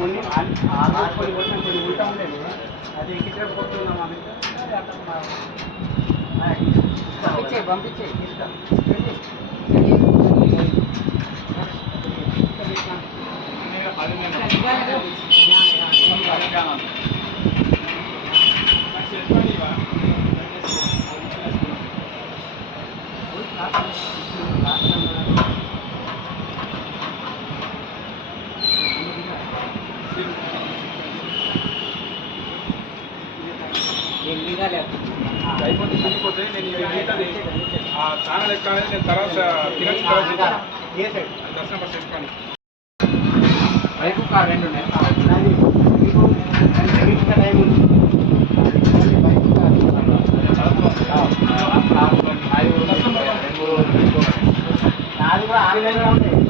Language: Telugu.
కొన్ని కొన్ని ఉంటా ఉండేది అది ఎక్కితే పోతున్నాం పంపించే పంపించే అయిపోతే తిరిగిపోతే నేను ఛానల్ ఎక్కాలని నేను తర్వాత తినచ్చు దర్శనం బస్ ఎక్కుని బైకు కార్ రెండు ఉన్నాయి నాది కూడా 6 వేలు ఉంటాయి